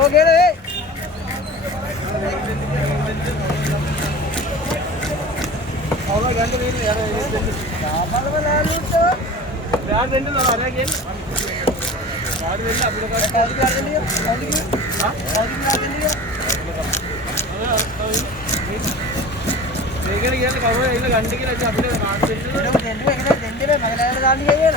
Okay, deh. Kalau gantung ini ya, apa lalu tuh? Biar dendam lah, ada gini. Biar dendam, aku lepas. Kali biar dendam, kali. Hah? Kali biar dendam. Ini kan kalau ini gantung kita jadi apa? Dendam, kita dendam, mana ada gantung ya?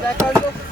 Back on